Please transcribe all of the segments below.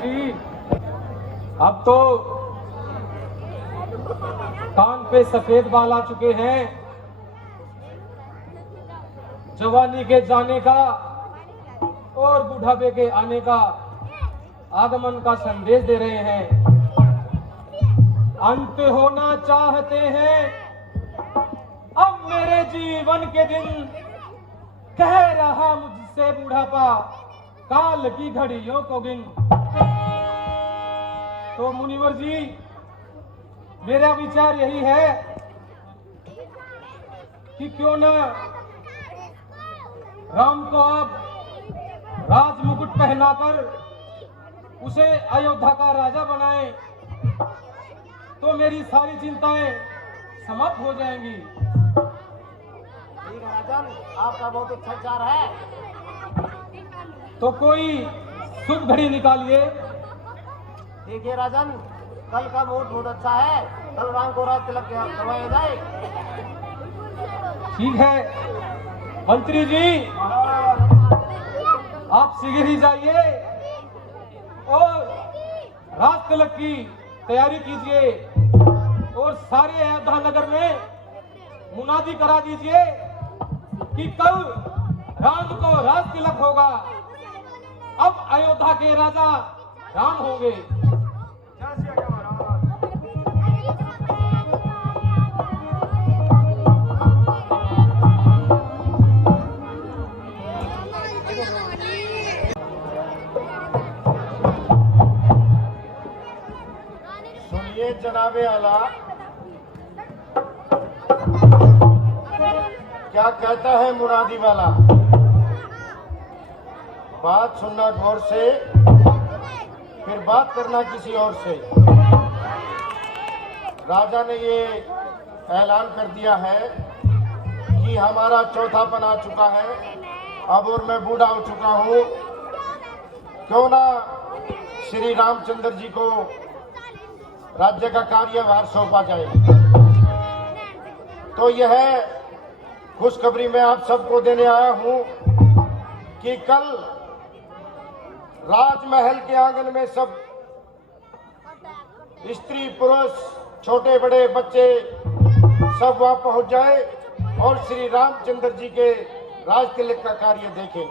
जी, अब तो कान पे सफेद बाल आ चुके हैं। जवानी के जाने का और बुढ़ापे के आने का आगमन का संदेश दे रहे हैं। अंत होना चाहते हैं अब मेरे जीवन के दिन, कह रहा मुझसे बुढ़ापा काल की घड़ियों को गिन। तो मुनिवर जी, मेरा विचार यही है कि क्यों न राम को आप राज मुकुट पहनाकर उसे अयोध्या का राजा बनाएं, तो मेरी सारी चिंताएं समाप्त हो जाएंगी। ठीक है राजन, आपका बहुत अच्छा विचार है। तो कोई शुभ घड़ी निकालिए। देखिए राजन, कल का मुहूर्त बहुत अच्छा है। कल राम को राज तिलक करवाया जाए। ठीक है मंत्री जी, आप शीघ्र ही जाइए और राज तिलक की तैयारी कीजिए और सारे अयोध्या नगर में मुनादी करा दीजिए कि कल राम को राज तिलक होगा। अब अयोध्या के राजा राम होंगे। सुनिए जनाबे आला, क्या कहता है मुरादी वाला। बात सुनना गौर से, फिर बात करना किसी और से। राजा ने ये ऐलान कर दिया है कि हमारा चौथापन आ चुका है अब, और मैं बूढ़ा हो चुका हूँ। क्यों ना श्री रामचंद्र जी को राज्य का कार्यभार सौंपा जाए। तो यह खुशखबरी मैं आप सबको देने आया हूँ कि कल राजमहल के आंगन में सब स्त्री पुरुष, छोटे बड़े बच्चे सब वहां पहुंच जाए और श्री रामचंद्र जी के राज तिलक का कार्य देखें।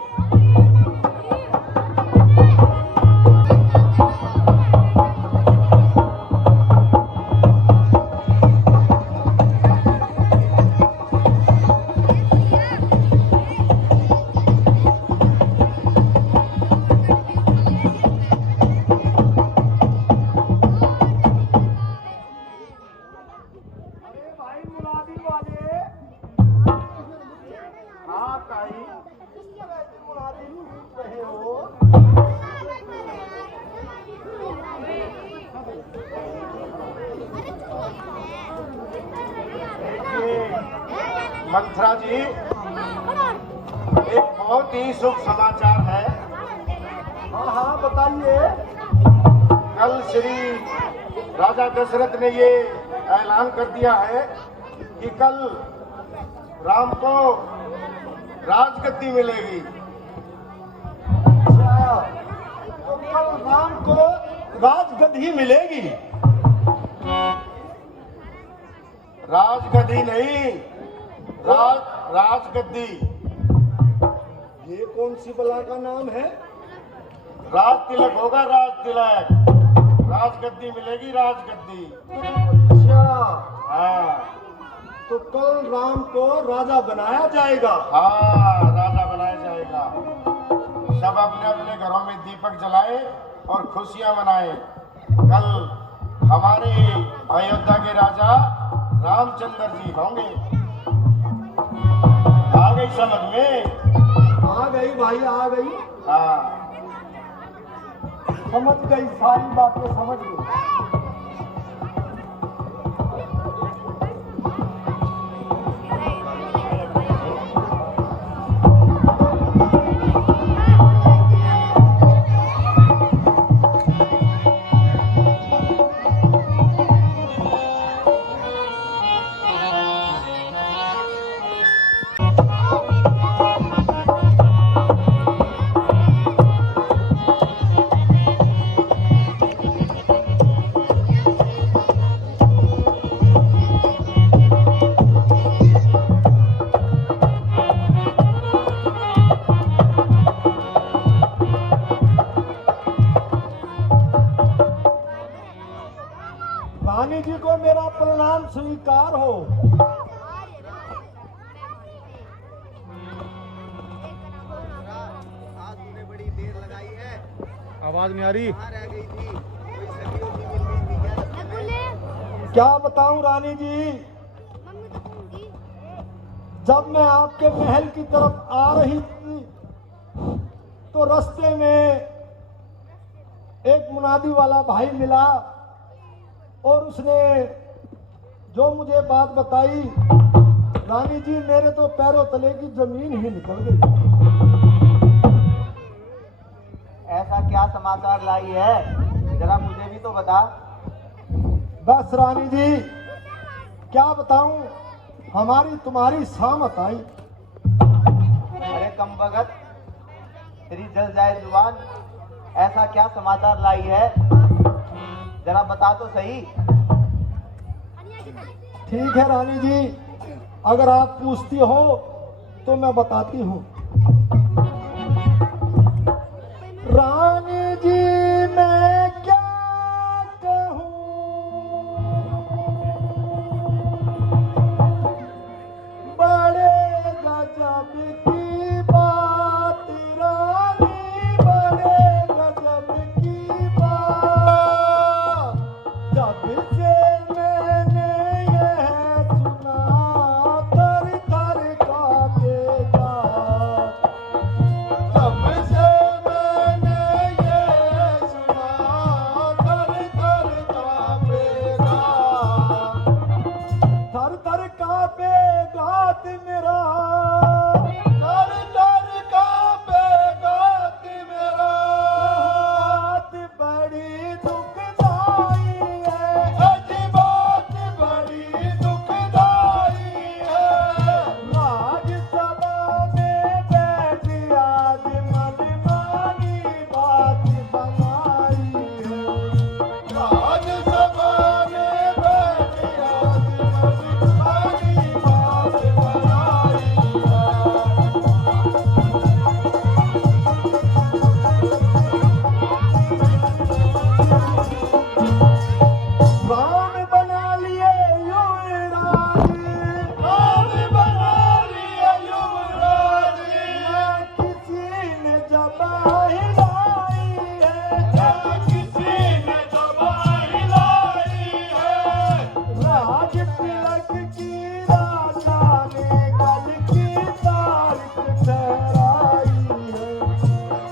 मंथरा जी, एक बहुत ही शुभ समाचार है। हाँ हाँ बताइए। कल श्री राजा दशरथ ने ये ऐलान कर दिया है कि कल राम को राजगद्दी मिलेगी। अच्छा, तो कल राम को राजगद्दी मिलेगी? राजगद्दी नहीं, राजगद्दी। ये कौन सी बला का नाम है? राज तिलक होगा, राज तिलक। राजगद्दी मिलेगी, राजगद्दी। अच्छा, हाँ। तो कल राम को राजा बनाया जाएगा? हाँ, राजा बनाया जाएगा। सब अपने अपने घरों में दीपक जलाए और खुशियां मनाएं। कल हमारे अयोध्या के राजा रामचंद्र जी होंगे। आ गई समझ में? आ गई भाई, आ गई। हाँ, समझ गई, सारी बातें समझ गई। रानी जी को मेरा प्रणाम स्वीकार हो। आज तूने बड़ी देर लगाई है, आवाज नहीं आ रही। कहाँ रह गई थी? कोई सदियों की मिल गई थी क्या तुम्हें? क्या बताऊं रानी जी, जब मैं आपके महल की तरफ आ रही थी तो रास्ते में एक मुनादी वाला भाई मिला और उसने जो मुझे बात बताई, रानी जी मेरे तो पैरों तले की जमीन ही निकल गई। ऐसा क्या समाचार लाई है, जरा मुझे भी तो बता। बस रानी जी क्या बताऊं, हमारी तुम्हारी सामत आई। अरे कम भगत, तेरी जल जाए जुबान, ऐसा क्या समाचार लाई है, जरा बता तो सही। ठीक है रानी जी, अगर आप पूछती हो तो मैं बताती हूँ। रानी जी मैं क्या कहूँ, बड़े गजब की बात रानी, बड़े गजब की बात, जब से मैंने यह सुना थर थर कांपेगा, जब से मैंने यह सुना थर थर कांपेगा, थर थर कांपेगा मेरा, थर थर कांपेगा मेरा, बात बड़ी दुखदाई है, अजी बात बड़ी दुखदाई है, राज्यसभा में बैठ आज मनमानी बात बनाई है, राज्यसभा में बैठ आज मनमानी बात बनाई है। राम बना लिए युवराज, राम बना लिए युवराज, किसी ने जबाही लाई है, किसी ने जबाही लाई है, राज तिलक की राजा ने कल की तारीख ठहराई है,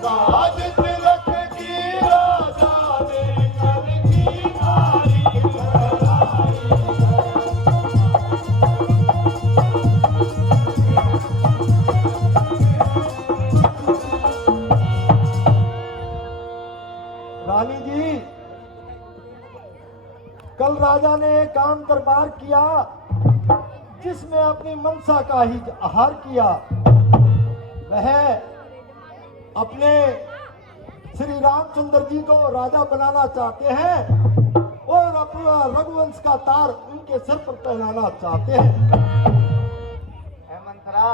राज तिलक की राजा ने कल की तारीख ठहराई है। रानी जी कल राजा ने एक काम दरबार किया जिसमें अपनी मनसा का ही आहार किया। वह अपने श्री रामचंद्र जी को राजा बनाना चाहते हैं और अपना रघुवंश का तार उनके सिर पर पहनाना चाहते हैं। है मंथरा,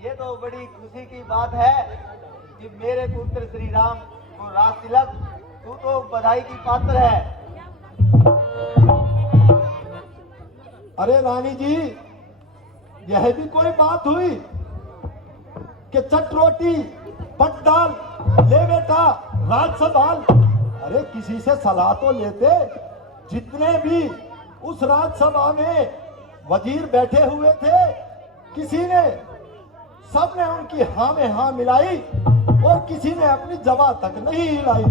ये तो बड़ी खुशी की बात है कि मेरे पुत्र श्री राम को राज तिलक, तू तो बधाई की पात्र है। अरे रानी जी यह भी कोई बात हुई कि चट रोटी पट डाल, ले बेटा राज संभाल। अरे किसी से सलाह तो लेते। जितने भी उस राजसभा में वजीर बैठे हुए थे, किसी ने सबने उनकी हाँ में हाँ मिलाई और किसी ने अपनी जवा तक नहीं हिलाई।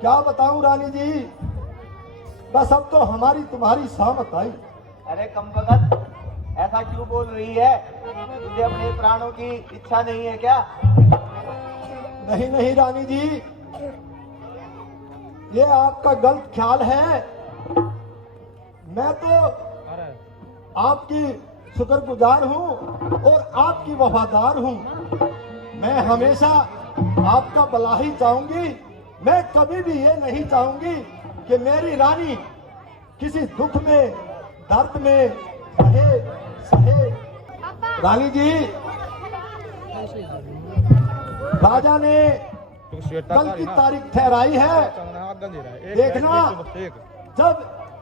क्या बताऊं रानी जी, बस अब तो हमारी तुम्हारी सामत आई। अरे कम भगत, ऐसा क्यों बोल रही है? तुझे अपने प्राणों की इच्छा नहीं है क्या? नहीं नहीं रानी जी, ये आपका गलत ख्याल है। मैं तो आपकी शुक्रगुजार हूँ और आपकी वफादार हूँ। मैं हमेशा आपका भला ही चाहूंगी। मैं कभी भी ये नहीं चाहूंगी कि मेरी रानी किसी दुख में, दर्द में सहे सहे। रानी जी, राजा ने कल की तारीख ठहराई है। देखना जब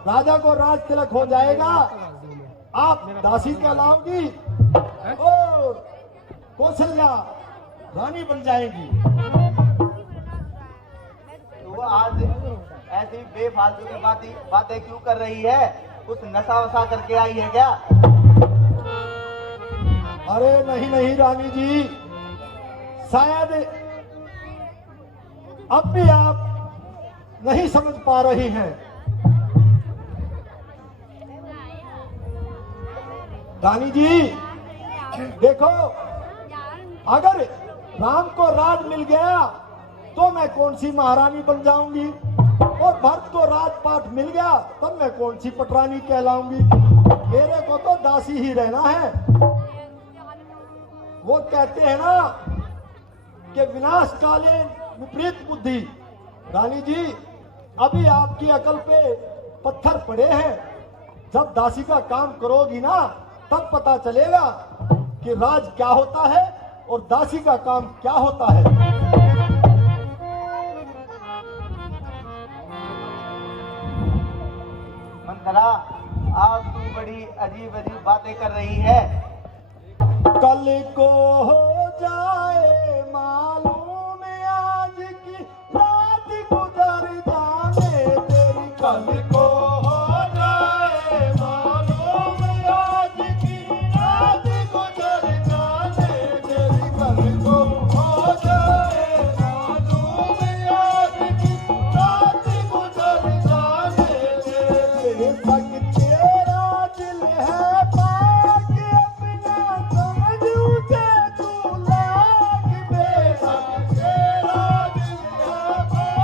राजा को राज तिलक हो जाएगा आप दासी कहलाओगी और कौशल्या रानी बन जाएगी। तो आज ऐसी बेफालतू की बातें क्यों कर रही है? कुछ नशा वशा करके आई है क्या? अरे नहीं नहीं रानी जी, शायद अब भी आप नहीं समझ पा रही हैं। रानी जी देखो, अगर राम को राज मिल गया तो मैं कौन सी महारानी बन जाऊंगी, और भरत को राजपाट मिल गया तब मैं कौन सी पटरानी कहलाऊंगी। मेरे को तो दासी ही रहना है। वो कहते हैं ना कि विनाशकालीन विपरीत बुद्धि। रानी जी अभी आपकी अकल पे पत्थर पड़े हैं। जब दासी का काम करोगी ना तब पता चलेगा कि राज क्या होता है और दासी का काम क्या होता है। मंथरा आज तू बड़ी अजीब अजीब बातें कर रही है। कल को हो जाए मालूम आज की रात गुजर जाने तेरी। कल को हो जाए मालूम आज की रात गुजर जाने तेरी। कल को हो जाए मालूम आज की रात गुजर जाने तेरी। तक तेरा दिल है पाक अपना समझू के तू लाग बेटा। तेरा दिल है पाक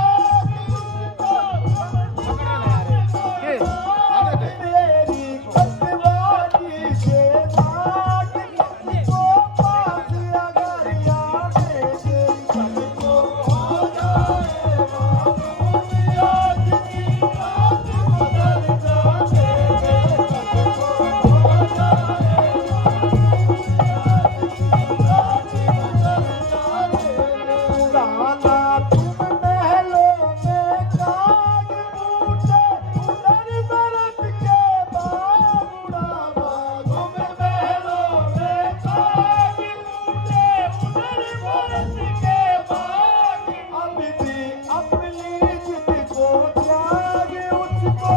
मेरी खतवाली से नाक को पास अगर आने तेरी। कल को हो जाए मालूम आज की रात गुजर जाने तेरी। कल को हो जाए गाना तुम महलों में काग बूटे उधर बरत के बाग उड़ावा। तुम महलों में काग बूटे उधर बरत के बाग। अभी भी अपनी जिद को त्याग उसको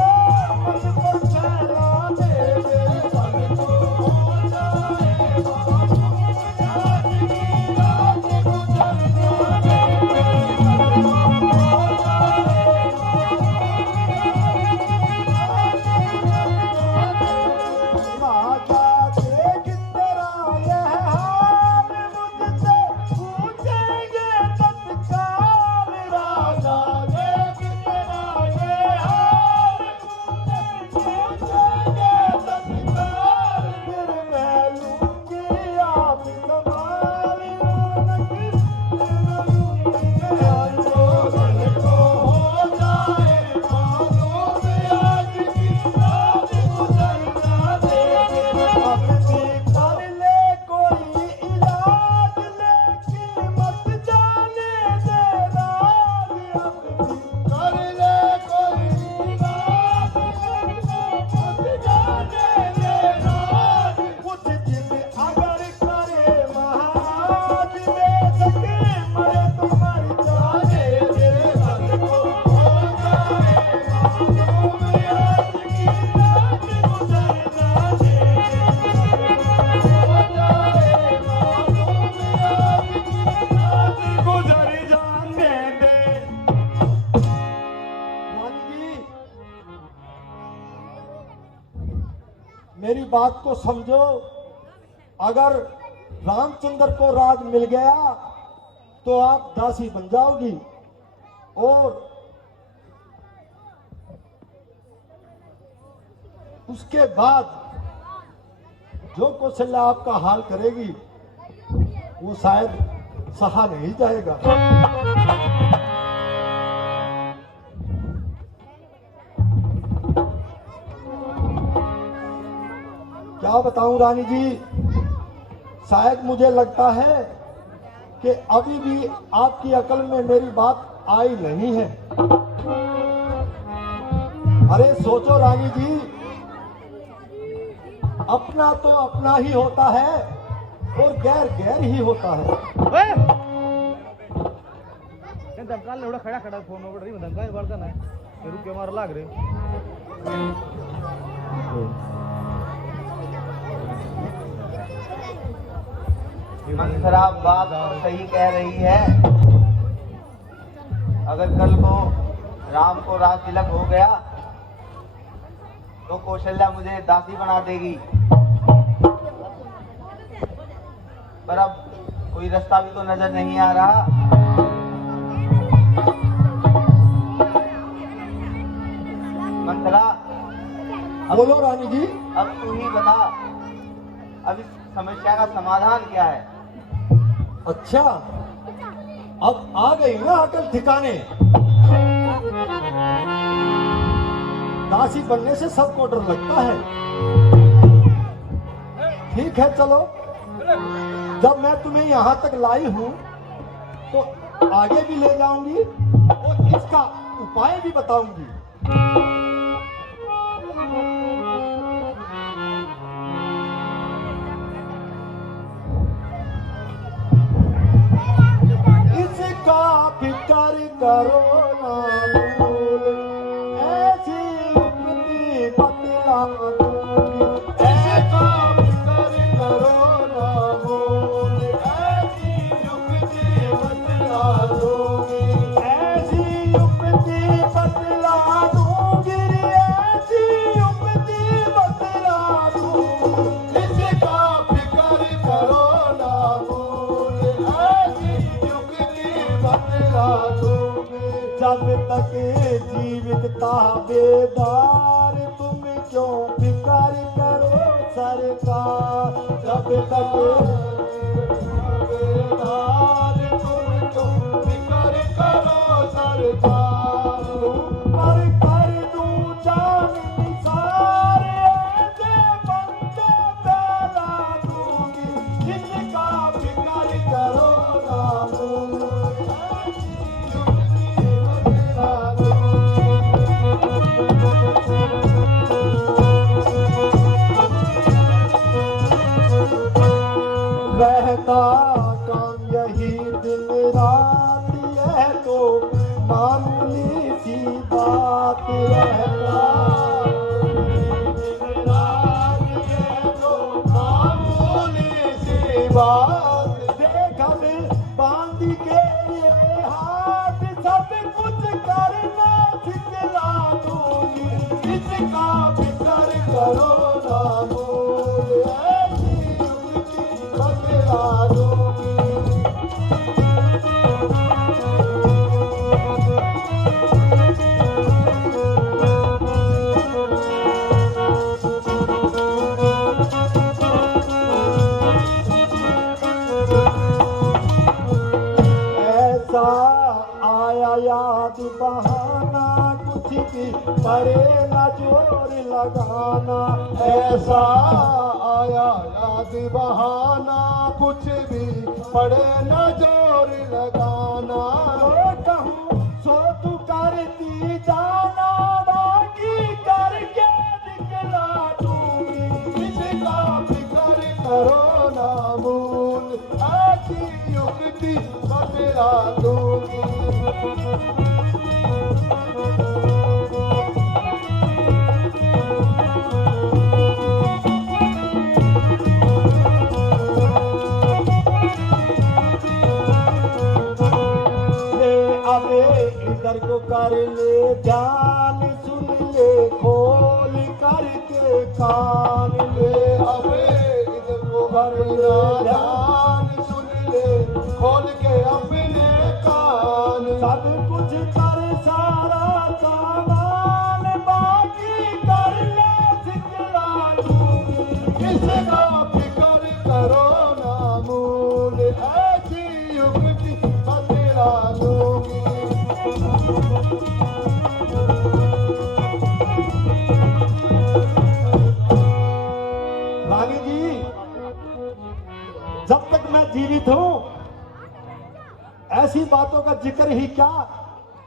मन पर फैला दे। कल को हो जाए मालूम आज की रात गुजर जाने राजा देख तेरा यह हाल मुझसे पूछेंगे तत्काल। राजा देख तेरा यह हाल मुझसे पूछेंगे तत्काल। फिर मैं लूंगी आप संभाल रौनक कल को हो जाए मालूम आज की रात गुजर जाने। अब भी कर ले कोई इलाज लेकिन मत जाने दे राज। अब भी कर ले कोई इलाज लेकिन मत जाने दे राज। कुछ जिद अगर करे महाराज दे सके मरे तो मर जाने दे। कल को हो जाए मालूम आज की रात गुजर जाने हो जाए मालूम आज की रात गुजर जाने दे। रानी जी मेरी बात को समझो। अगर रामचंद्र को राज मिल गया तो आप दासी बन जाओगी और उसके बाद जो कौशल्या आपका हाल करेगी वो शायद सहा नहीं जाएगा। क्या बताऊं रानी जी, शायद मुझे लगता है कि अभी भी आपकी अकल में मेरी बात आई नहीं है। अरे सोचो रानी जी, अपना तो अपना ही होता है और गैर गैर ही होता है। धमकाल एवढा खड़ा खड़ा फोन वर रही धमकाय बरका नाही रुके मार लाग रे। मंथरा बात तो सही कह रही है। अगर कल को राम को राज तिलक हो गया तो कौशल्या मुझे दासी बना देगी, पर अब कोई रास्ता भी तो नजर नहीं आ रहा। मंथरा बोलो रानी जी। अब तू ही बता, अब इस समस्या का समाधान क्या है? अच्छा, अब आ गई ना अकल ठिकाने। दासी बनने से सबको डर लगता है। ठीक है चलो, जब मैं तुम्हें यहाँ तक लाई हूँ तो आगे भी ले जाऊंगी और इसका उपाय भी बताऊंगी। इसका फिक्र करो ना भूल, ऐसी युक्ति बतला दूंगी। इसका फिक्र करो ना भूल, ऐसी युक्ति बतला दूंगी। ऐसी युक्ति बतला दूंगी, ऐसी युक्ति बतला दूंगी। इसका फिक्र करो ना भूल, ऐसी बतला दूंगी। जब तक जीवित था बेदार, तुम क्यों फिक्र करो सरकार। जब तक बेदार, तुम क्यों फिक्र करो सरकार। पर कर दूं जान निसार, ऐसे बंदे पैदा दूंगी। इसका फिक्र करो ना भूल, रहता काम यही दिन रात, यह तो मामूली सी बात। रहता दिन रात, यह तो मामूली सी बात। देखा मैं बांध के ये हाथ, सब कुछ करना सिखला दूंगी। इसका फिक्र करो ना भूल, ऐसी युक्ति बतला दूंगी। ऐसा आया याद बहाना, कुछ भी पड़े न जोर लगाना। ऐसा आया याद बहाना, कुछ भी पड़े न जोर लगाना। कहूँ सो तू करती जाना, बाकी करके दिखला दूंगी। इसका फिक्र करो ना भूल, ऐसी युक्ति बतला दूंगी। अबे इधर को कर ले जान, सुन ले खोल करके कान। ले अबे इधर को कर ले जान, सुन ले खोल के अपने कान। सब कुछ कर सारा सामान, बाकी कर ले सिखला दूंगी। इसका फिक्र करो ना भूल, ऐसी युक्ति बतला दूंगी। रानी जी, जब तक मैं जीवित हूँ बातों का जिक्र ही क्या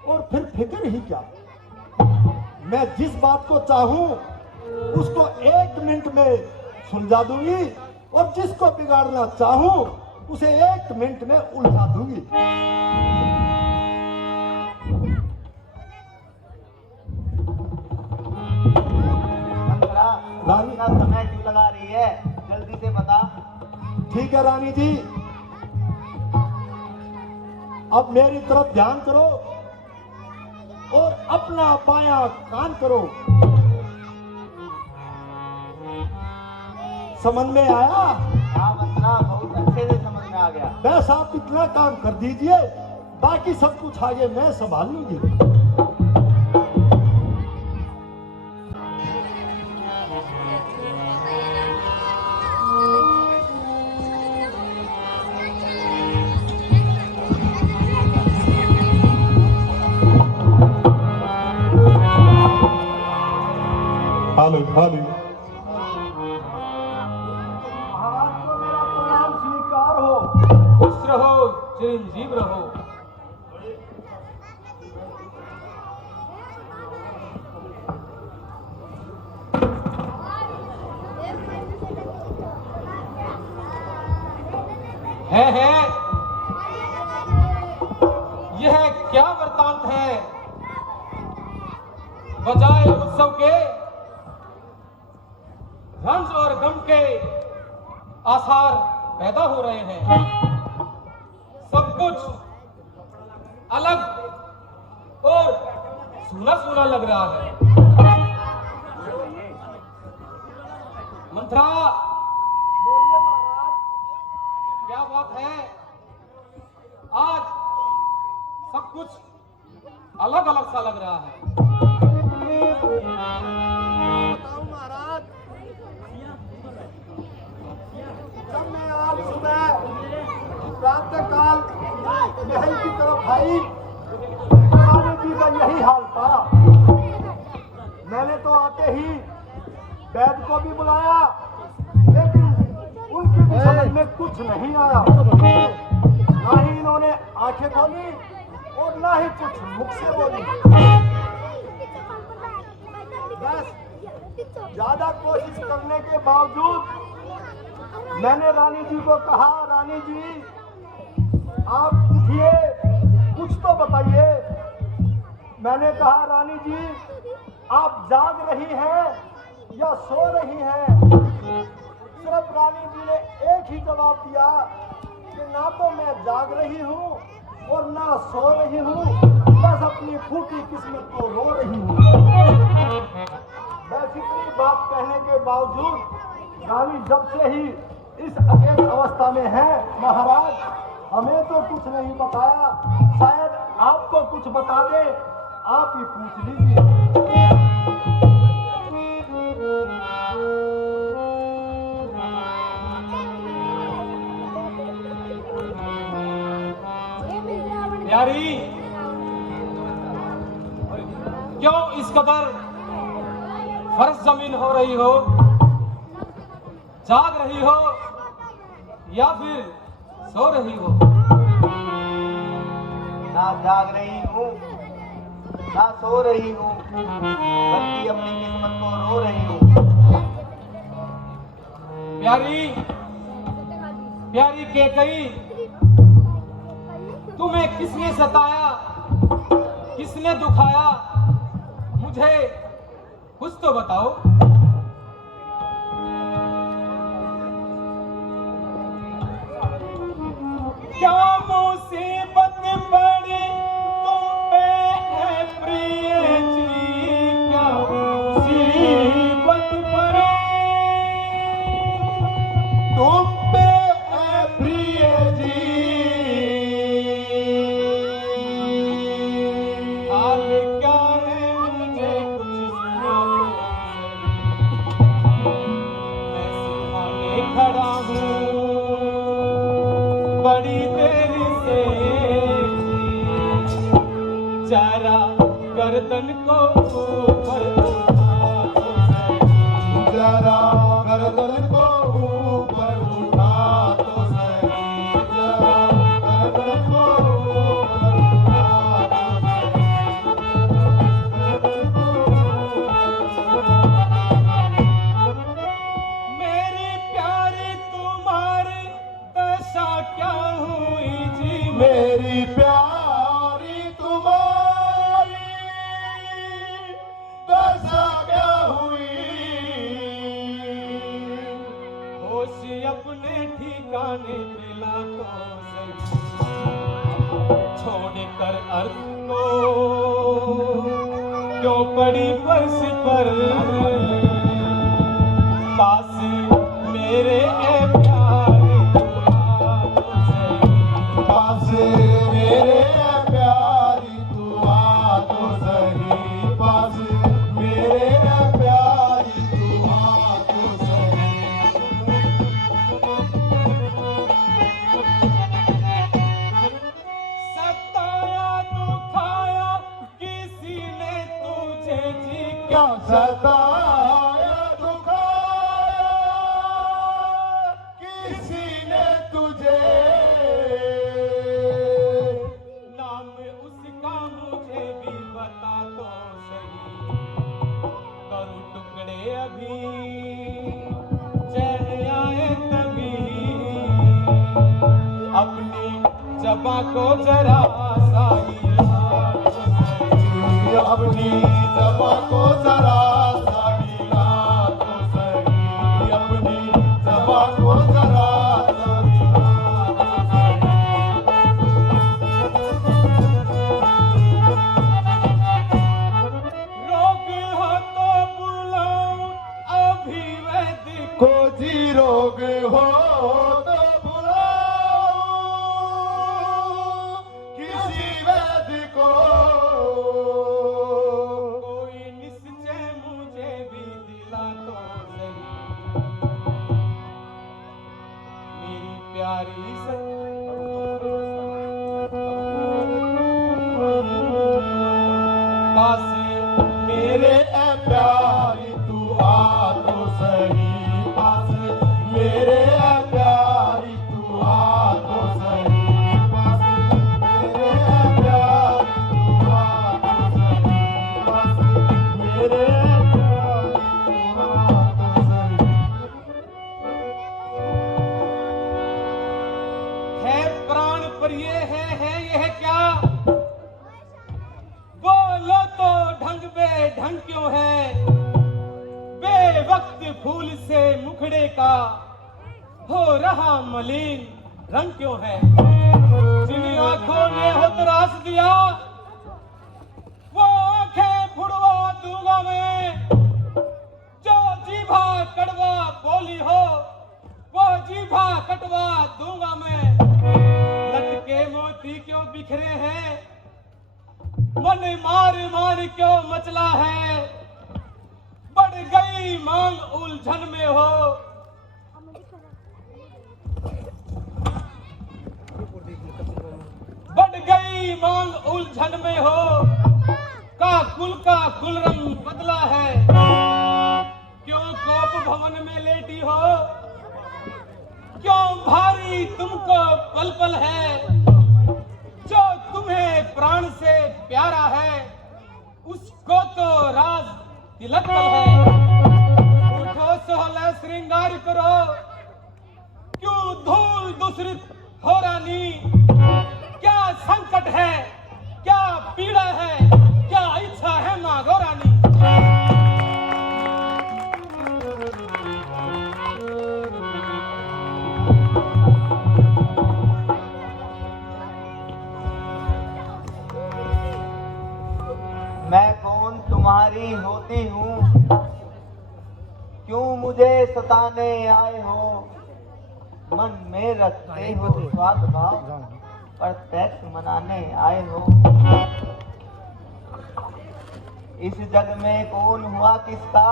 और फिर फिक्र ही क्या। मैं जिस बात को चाहूं उसको 1 मिनट में सुलझा दूंगी और जिसको बिगाड़ना चाहूं उसे 1 मिनट में उलझा दूंगी। मंत्रा, रानी- इतना समय क्यों लगा रही है, जल्दी से बता। ठीक है रानी जी, अब मेरी तरफ ध्यान करो और अपना बायां कान करो। समझ में आया? हाँ मंत्रा, बहुत अच्छे से समझ में आ गया। बस आप इतना काम कर दीजिए, बाकी सब कुछ आगे मैं संभाल लूंगी। हालो हालो। महाराज को मेरा प्रणाम स्वीकार हो। खुश रहो, चिरंजीव रहो। है यह क्या वृतांत है? बजाय उत्सव के रंज और गम के आसार पैदा हो रहे हैं। सब कुछ अलग और सूना सूना लग रहा है। मंत्रा, बोलिए महाराज। क्या बात है? आज सब कुछ अलग अलग सा लग रहा है। बताऊं महाराज, जब मैं आज सुबह प्रातः काल महल की तरफ आई, रानी जी का यही हाल पाया। मैंने तो आते ही वैद्य को भी बुलाया, लेकिन उनकी भी समझ में कुछ नहीं आया। ना ही इन्होंने आंखें खोली और ना ही कुछ मुख से बोली। बस ज्यादा कोशिश करने के बावजूद मैंने रानी जी को कहा, रानी जी आप उठिए, कुछ तो बताइए। मैंने कहा, रानी जी आप जाग रही हैं या सो रही हैं? सिर्फ रानी जी ने एक ही जवाब दिया कि ना तो मैं जाग रही हूँ और ना सो रही हूँ, बस अपनी फूटी किस्मत को रो रही हूँ। बस इतनी बात कहने के बावजूद रानी जब से ही इस अचेत अवस्था में है, महाराज हमें तो कुछ नहीं बताया। शायद आपको कुछ बता दे, आप ही पूछ लीजिए। प्यारी, क्यों इस कदर फर्श जमीन हो रही हो? जाग रही हो या फिर सो रही हो? ना जाग रही हूँ ना सो रही हूँ, बल्कि अपनी किस्मत को रो रही हूँ। प्यारी प्यारी केकई, तुम्हें किसने सताया, किसने दुखाया? मुझे कुछ तो बताओ। क्या मुसीबत पड़ी तुम पे है प्रिय जी? क्या मुसीबत पड़ी तुम पे है प्रिय जी, हाल क्या है मुझे कुछ सुनाओ। मैं सिखाने खड़ा हूँ बड़ी देर से, जरा गर्दन को ऊपर उठा दो सही। जरा गर्दन को ऊपर उठा तो सही, जरा गर्दन को ऊपर छोड़कर अर्थ को क्यों पड़ी बस पर पास मेरे ए प्यारे तू आ तो सही पास मेरे प्यारी तू आ तो सही पास मेरे प्यारी तू आ तो सही सताया दुखाया किसी ने तुझे जी क्या सताया दुखाया किसी ने तुझे नाम उसका मुझे भी बता तो सही करूं टुकड़े अभी चैन आए तभी अपनी जबा को जरा साही अपनी जबा को जरा साड़ी ला तो सही अपनी जबा को जरा साड़ी ला तो रोग हो तो बुलाऊं अभी वैद्य को जी रोग हो तो बुलाओ किसी वैद्य को कोई निश्चय मुझे भी दिला तो सही मेरी प्यारी पास मेरे ए प्यारी तू आ तो सही पास मेरे ए प्यारी तू आ तो सही पास मेरे ए प्यारी तू आ तो सही पास मेरे ए प्यारी तू आ तो सही है प्राण प्रिय है यह क्या बोलो तो ढंग बे ढंग क्यों है बेवक्त फूल से मुखड़े का हो रहा मलिन रंग क्यों है जिन आंखों ने हो तराश दिया वो आंखें फुड़वा दूंगा मैं जो जीभा कड़वा बोली हो वो जीभा कटवा दूंगा मैं लटके मोती क्यों बिखरे हैं मन मार मार क्यों मचला है बढ़ गई मांग उलझन में हो बढ़ गई मांग उलझन में हो का कुल रंग बदला है क्यों कोप भवन में लेटी हो क्यों भारी तुमको पल पल है जो तुम्हें प्राण से प्यारा है उसको तो राज तिलक है उठो सोहला श्रृंगार करो क्यों धूल दूसरित हो रानी क्या संकट है क्या पीड़ा है क्या इच्छा है मांगो रानी मैं कौन तुम्हारी होती हूँ क्यों मुझे सताने आए हो मन में रखते हो स्वाद भाव पर टैक्स मनाने आए हो इस जग में कौन हुआ किसका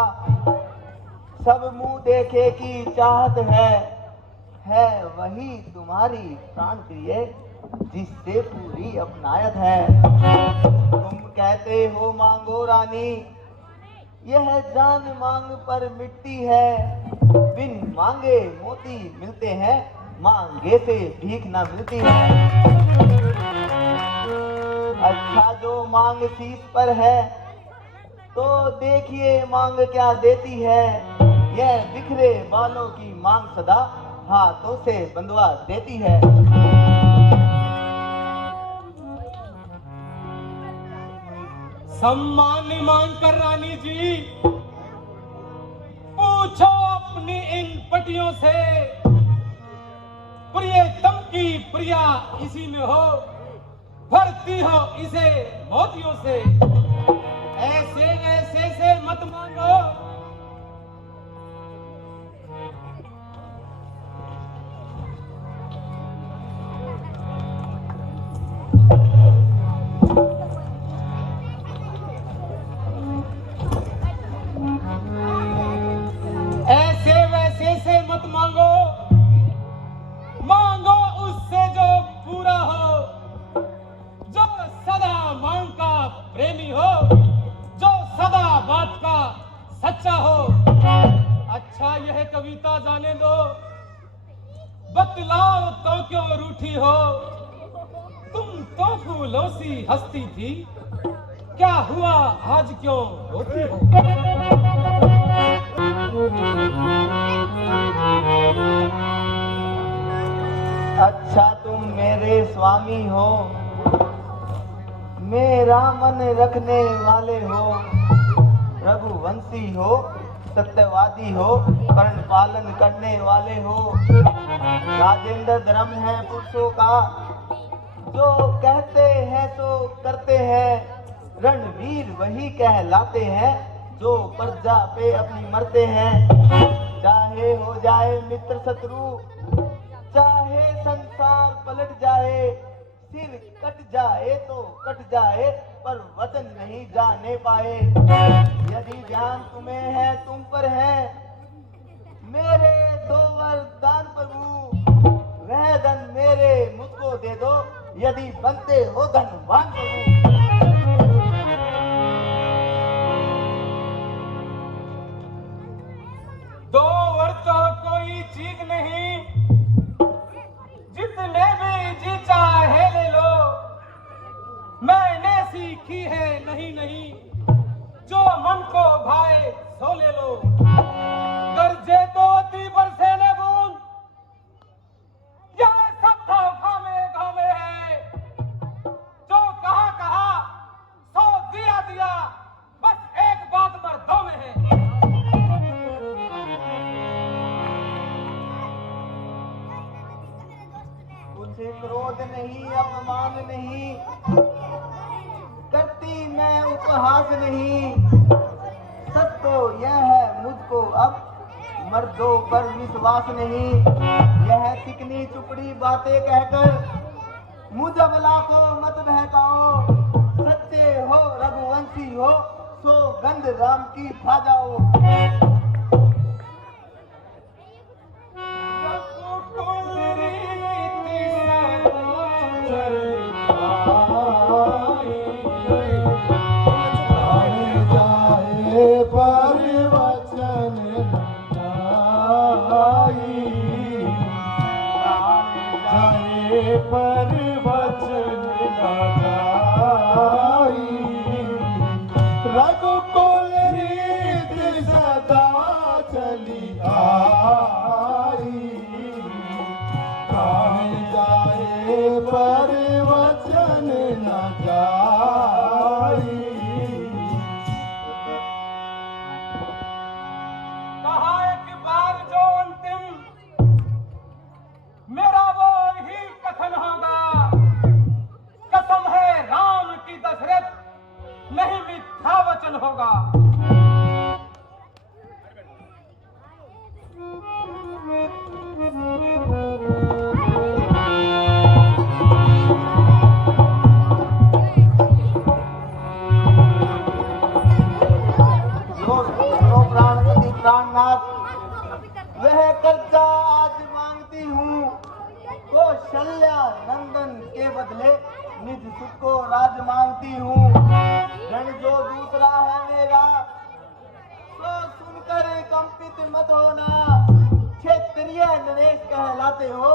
सब मुंह देखे की चाहत है वही तुम्हारी प्राण प्रिय जिससे पूरी अपनायत है तुम कहते हो मांगो रानी यह जान मांग पर मिटती है बिन मांगे मोती मिलते हैं मांगे से भीख ना मिलती है अच्छा जो मांग शीश पर है तो देखिए मांग क्या देती है यह बिखरे बालों की मांग सदा हाथों से बंधवा देती है सम्मान मांग कर रानी जी पूछो अपनी इन पटियों से प्रियतम की प्रिया इसी में हो भर लगती हो इसे मोतियों से, ऐसे ऐसे से मत मांगो। ऐसे वैसे से मत मांगो, मांगो उससे जो पूरा हो, जो सदा मांग का प्रेमी हो, जो सदा बात का सच्चा हो। अच्छा यह कविता जाने दो, बतलाओ तो क्यों रूठी हो, तुम तो फूलों सी हंसती थी, क्या हुआ आज क्यों रोती हो। अच्छा तुम मेरे स्वामी हो, मेरा मन रखने वाले हो, रघुवंशी हो, सत्यवादी हो, कर्ण पालन करने वाले हो। राजेंद्र धर्म है पुरुषों का, जो कहते हैं तो करते हैं, रणवीर वही कहलाते हैं, जो प्रजा पे अपनी मरते हैं। चाहे हो जाए मित्र शत्रु, चाहे संसार पलट जाए, सिर कट जाए तो कट जाए, पर वचन नहीं जाने पाए। यदि ध्यान तुम्हें है तुम पर है, मेरे दो वरदान प्रभु, वह धन मेरे मुझको दे दो, यदि बनते हो धनवान प्रभु। दो वर्ष तो कोई चीज नहीं, जितने भी जी चाहे ले लो, मैंने सीखी है नहीं नहीं, जो मन को भाए सो ले लो। गरजे तो अति बरसे ने बूंद, यह सब घामे घामे है, जो कहा कहा सो दिया दिया, बस एक बात मर्दों में है। मुझे क्रोध नहीं, अपमान नहीं करती, मैं उपहास नहीं, सच तो यह है मुझको अब मर्दों पर विश्वास नहीं। यह चिकनी चुपड़ी बातें कहकर मुझ अबला को मत बहकाओ, सच्चे हो रघुवंशी हो, सो गंध राम की खा जाओ। वह कर्जा आज मांगती हूँ, कौशल्या नंदन के बदले निज सुख को राज मांगती हूँ। रण जो दूसरा है मेरा, तो सुनकर कंपित मत होना, क्षेत्रीय नरेश कहलाते हो,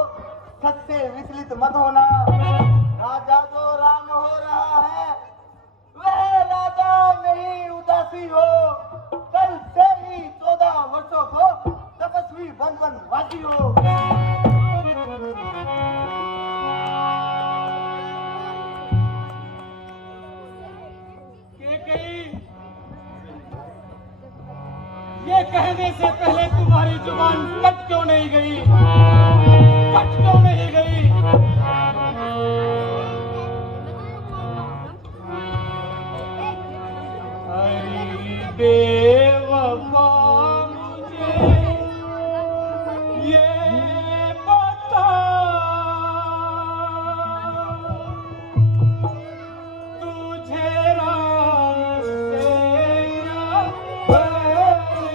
सच से विचलित मत होना। राजा जो राम हो रहा है, वह राजा नहीं उदासी हो, कल से ही 14 वर्षों को तपस्वी बन वासी हो। ये कहने से पहले तुम्हारी जुबान कट क्यों नहीं गई, कट क्यों नहीं गई? बेवफा मुझे ये बता, तुझे राम से क्या बैर है?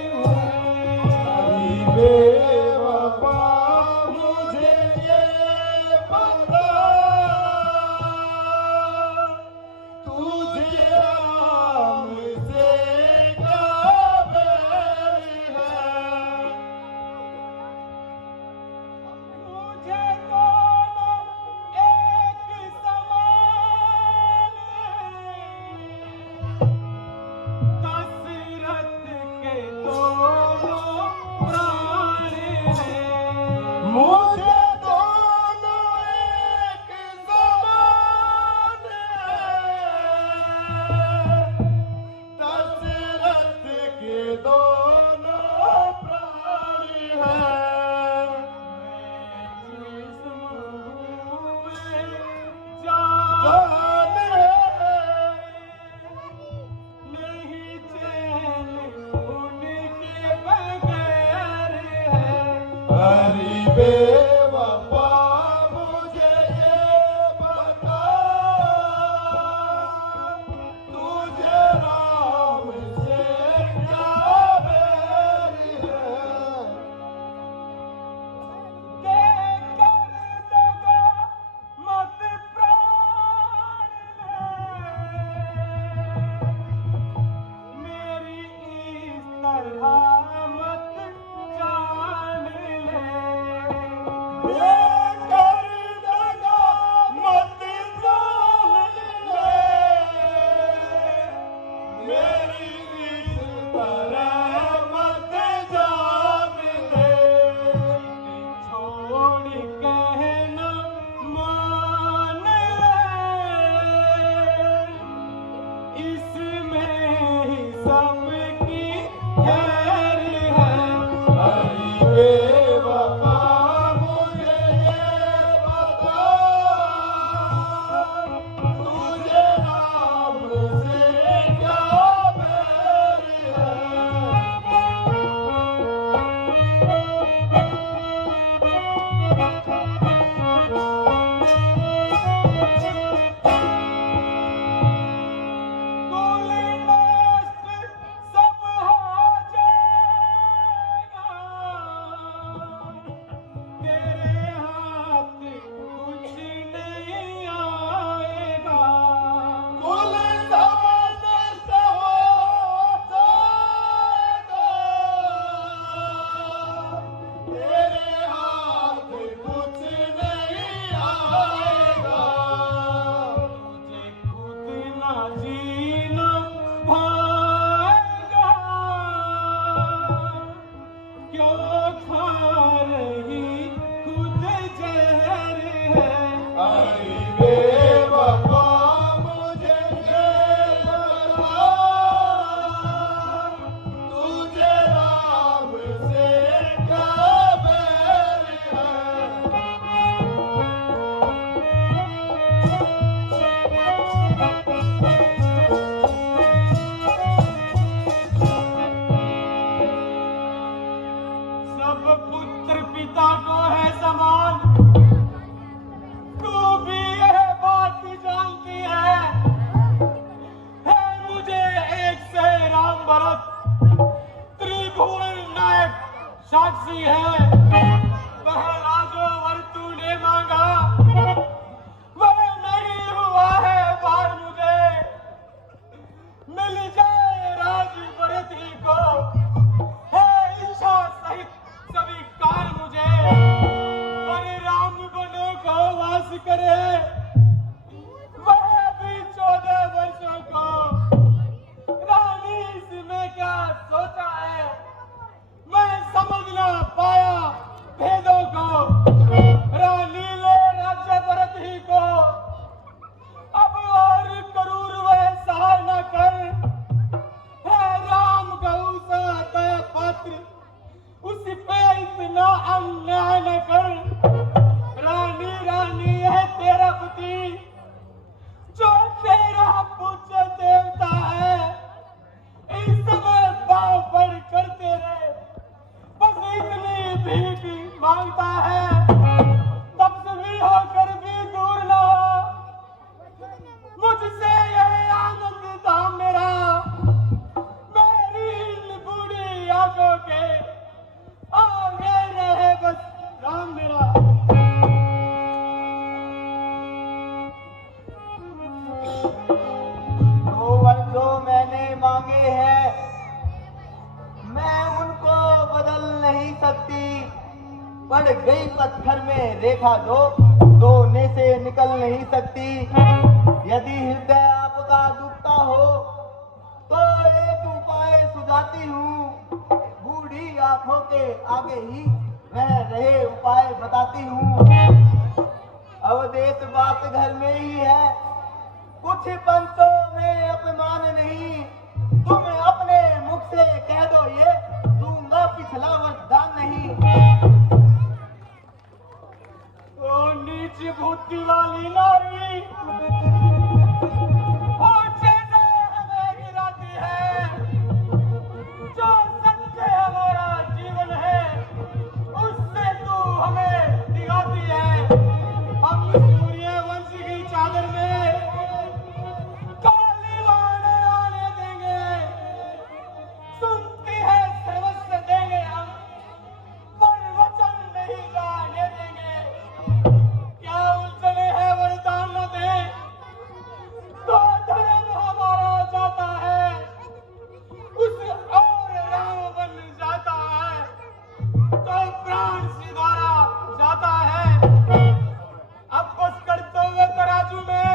बेवफा मुझे ये बता, तुझे राम से क्या बैर है? मुझे दोनों एक समान कसरत के दोनों प्राण हैं। मुझे दोनों एक समान दशरथ के दोनों प्राण हैं। जान है नहीं चैन उनके बगैर है। हरि बेवफा मुझे ये बता, तुझे राम से क्या बैर है? देकर दगा मत प्राण ले, मेरी इस तरह मत जान ले। बेकर दगा मत जान ले, मेरी इस तरह मत जान ले। छोड़ कहना मान ले, इसमें ही सबकी खैर है। हरि बेवफा मुझे ये बता, तुझे राम से क्या बैर है? कुल नष्ट सब हो जाएगा, तेरे हाथ कुछ नहीं आएगा। कुल समस्त हो जाएगा, तेरे हाथ कुछ नहीं आएगा। तुझे खुद ना जीना भाएगा, क्यों खा रही खुद जहर है। हरि बेवफा मुझे ये बता, तुझे राम से क्या बैर है? पड़ गई पत्थर में रेखा जो धोने से निकल नहीं सकती। यदि हृदय आपका दुखता हो तो एक उपाय सुझाती हूँ। बूढ़ी आंखों के आगे ही रह रहे उपाय बताती हूँ। अवदेश बात घर में ही है, कुछ पंचों में अपमान नहीं। तुम अपने मुख से कह दो ये दूंगा पिछला वरदान नहीं। ओ नीच बुद्धि वाली नारी, ऊंचे से हमें गिराती है। जो सत्य हमारा जीवन है उससे तू हमें दिखाती है। हम सूर्य वंश की चादर में काली बाने आने देंगे। सुनती है सर्वस्व देंगे हम, पर वचन नहीं जाने देंगे। क्या उलझने हैं वरदान न दे तो धर्म हमारा जाता है, उस और राम बन जाता है, तो प्राण सिधारा जाता है। अब बस करते हुए तराजू में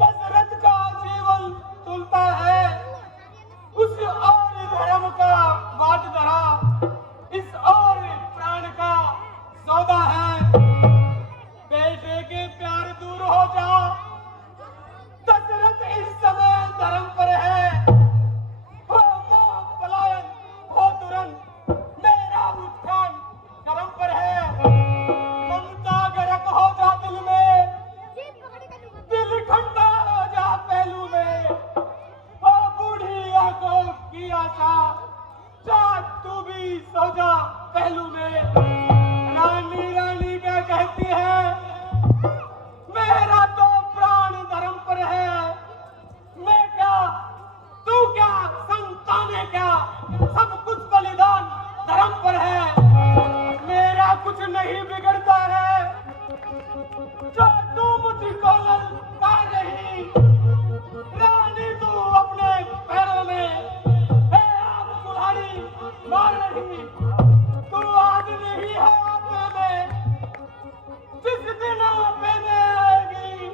दशरथ का जीवन तुलता है। उस और धर्म का बाट धरा, इस और प्राण का सौदा है। बेटे के प्यार दूर हो जा, दशरथ इस समय धर्म पर है। हो मोह पलायन हो तुरंत, मेरा उत्थान कर्म पर है। ममता गरक हो जा दिल में, दिल ठंडा हो जा पहलू में। ओ बूढ़ी आंखों की आशा, जा तू भी सो जा पहलू में। रानी रानी क्या कहती है, मेरा तो प्राण धर्म पर है। मैं क्या, तू क्या, संतानें क्या, सब कुछ बलिदान धर्म पर है। मेरा कुछ नहीं बिगड़ता है, जो तू मुझको ललकार रही। रानी तू अपने पैरों में है आप कुल्हाड़ी मार रही। तू आज नहीं है आपे में, जिस दिन आपे में आएगी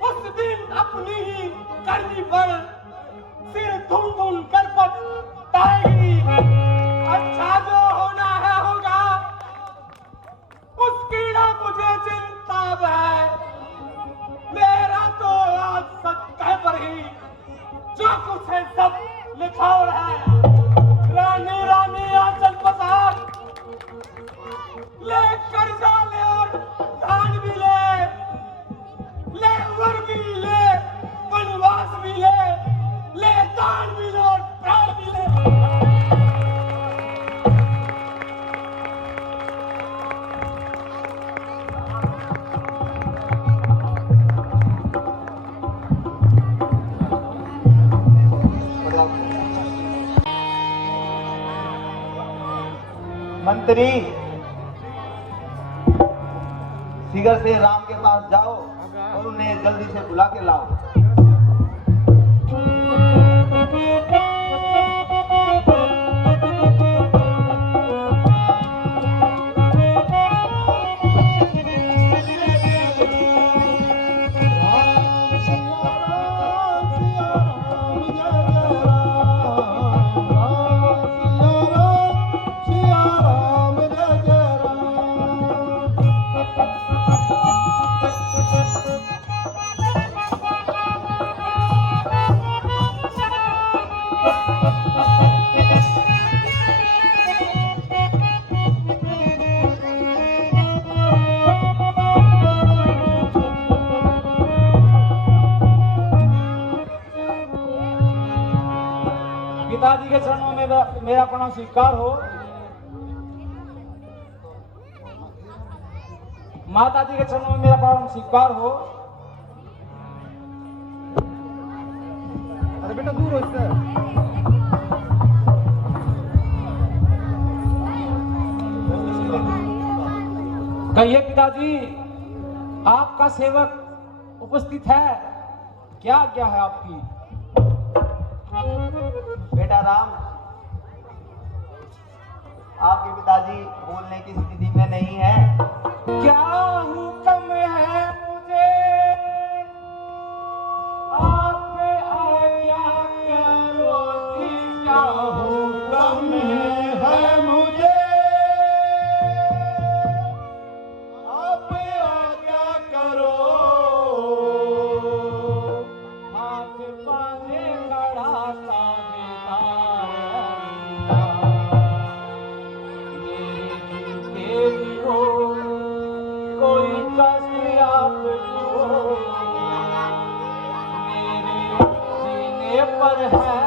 उस दिन अपनी ही करनी पर सिर धुन धुन कर पछताएगी। अच्छा जो होना है होगा, उसकी ना मुझे चिंता है। मेरा तो आज सत्य पर ही जो कुछ है सब लिखावर है। रानी रानी आंचल पसार, ले कर्जा ले और धान भी ले वर भी ले, वनवास भी ले दान भी ले और प्राण भी ले। मंत्री, शीघ्र से राम के पास जाओ और उन्हें जल्दी से बुला के लाओ। पिताजी के चरणों में मेरा प्रणाम स्वीकार हो। माता जी के चरणों में मेरा प्रणाम स्वीकार हो। अरे बेटा दूर हो इससे। कहिए पिताजी, आपका सेवक उपस्थित है, क्या आज्ञा है आपकी? बेटा राम, आपके पिताजी बोलने की स्थिति में नहीं है। क्या हुक्म है मुझे, आप आज्ञा करो जी। क्या हुक्म है मुझे, आप आज्ञा करो। हाथ बांधे खड़ा सा बेदार मेरे दिल के हो कोई कष्ट आप लो, मेरे सीने पर है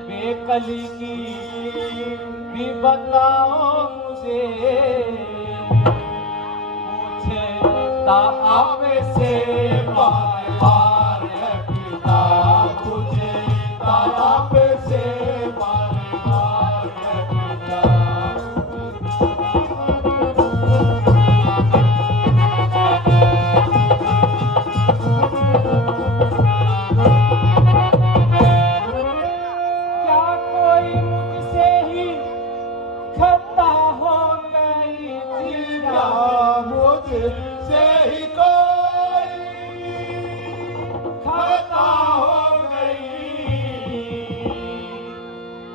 बेकली की भी बताओ मुझे, मुझे आप से बार पिता, मुझे आप से बार पिता।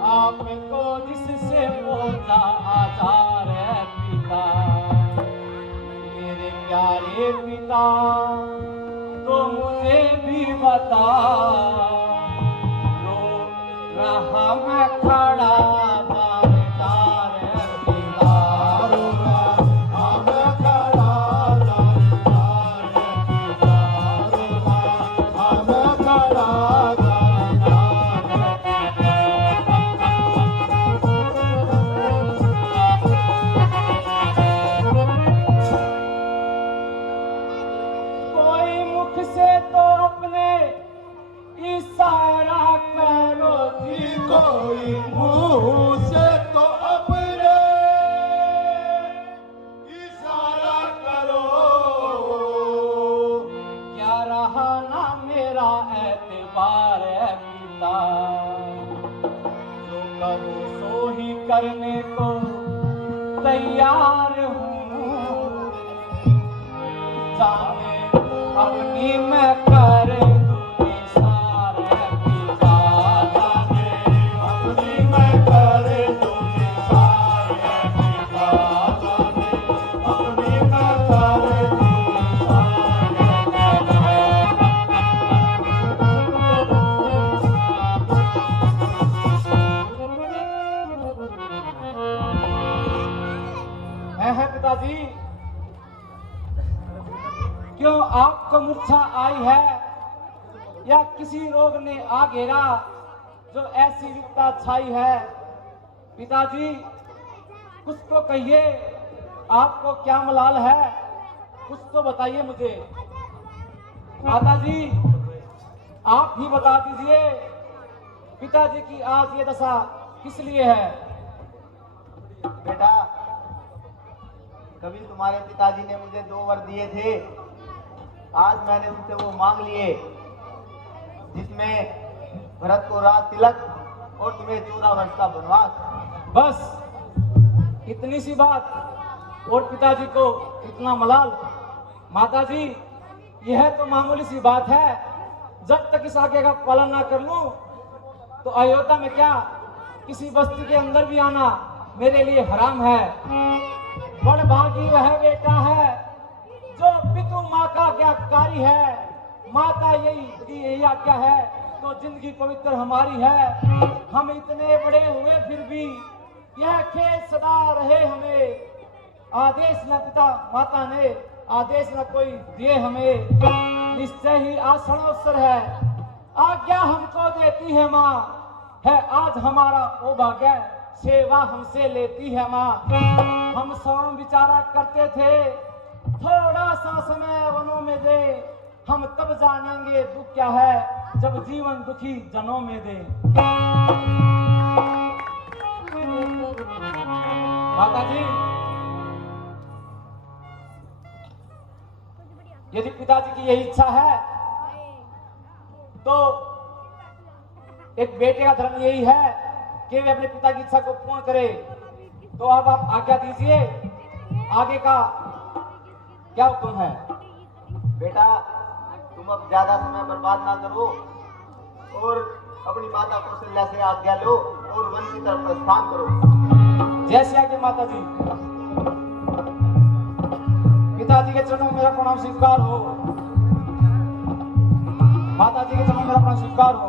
आपको जिससे पहुंचा आधार है पिता, मेरे प्यारे पिता, तो मुझे भी बता। रो रहा मैं खड़ा दावेदार है पिता, रो रहा मैं खड़ा दावेदार है पिता, रो रहा मैं खड़ा से तो अपने इशारा करो जी, कोई मुंह से तो अपने इशारा करो। क्या रहा ना मेरा एतबार है पिता, जो करो सो ही करने को तैयार हूँ। जाने अपनी मैं कर दूँ सार पिता, जाने अपनी मैं कर दूँ सार पिता, जाने अपनी मैं कर दूँ है पिताजी। क्यों आपको मूर्छा आई है या किसी रोग ने आ घेरा जो ऐसी विपदा छाई है? पिताजी कुछ तो कहिए, आपको क्या मलाल है, कुछ तो बताइए मुझे। माताजी आप ही बता दीजिए, पिताजी की आज ये दशा किस लिए है? बेटा, कभी तुम्हारे पिताजी ने मुझे 2 वर दिए थे, आज मैंने उनसे वो मांग लिए, जिसमें भरत को राज तिलक और तुम्हें 14 वर्ष का वनवास। बस इतनी सी बात और पिताजी को इतना मलाल? माताजी यह तो मामूली सी बात है, जब तक इस आज्ञा का पालन ना कर लूं तो अयोध्या में क्या किसी बस्ती के अंदर भी आना मेरे लिए हराम है। बड़ भागी वह बेटा है जो पितु माँ का आज्ञाकारी है, माता यही आज्ञा है तो जिंदगी पवित्र हमारी है। हम इतने बड़े हुए फिर भी यह खेल सदा रहे हमें, आदेश न पिता माता ने, आदेश न कोई दिए हमें, निश्चय ही आसनोत्सर है, आज्ञा हमको देती है माँ, है आज हमारा वो भाग्य, सेवा हमसे लेती है माँ। हम स्वयं विचारा करते थे, थोड़ा सा समय वनों में दे, हम तब जानेंगे दुख क्या है, जब जीवन दुखी जनों में दे। माता जी, यदि पिताजी की यही इच्छा है तो एक बेटे का धर्म यही है कि वे अपने पिता की इच्छा को पूर्ण करे। तो अब आप आज्ञा दीजिए, आगे का क्या हुक्म है? बेटा, तुम अब ज्यादा समय बर्बाद ना करो और अपनी माता कौशल्या से आज्ञा लो और वन की तरफ प्रस्थान करो। जैसे आज्ञा माता जी। पिताजी के चरणों में मेरा प्रणाम स्वीकार हो, माता जी के चरणों में मेरा प्रणाम स्वीकार हो।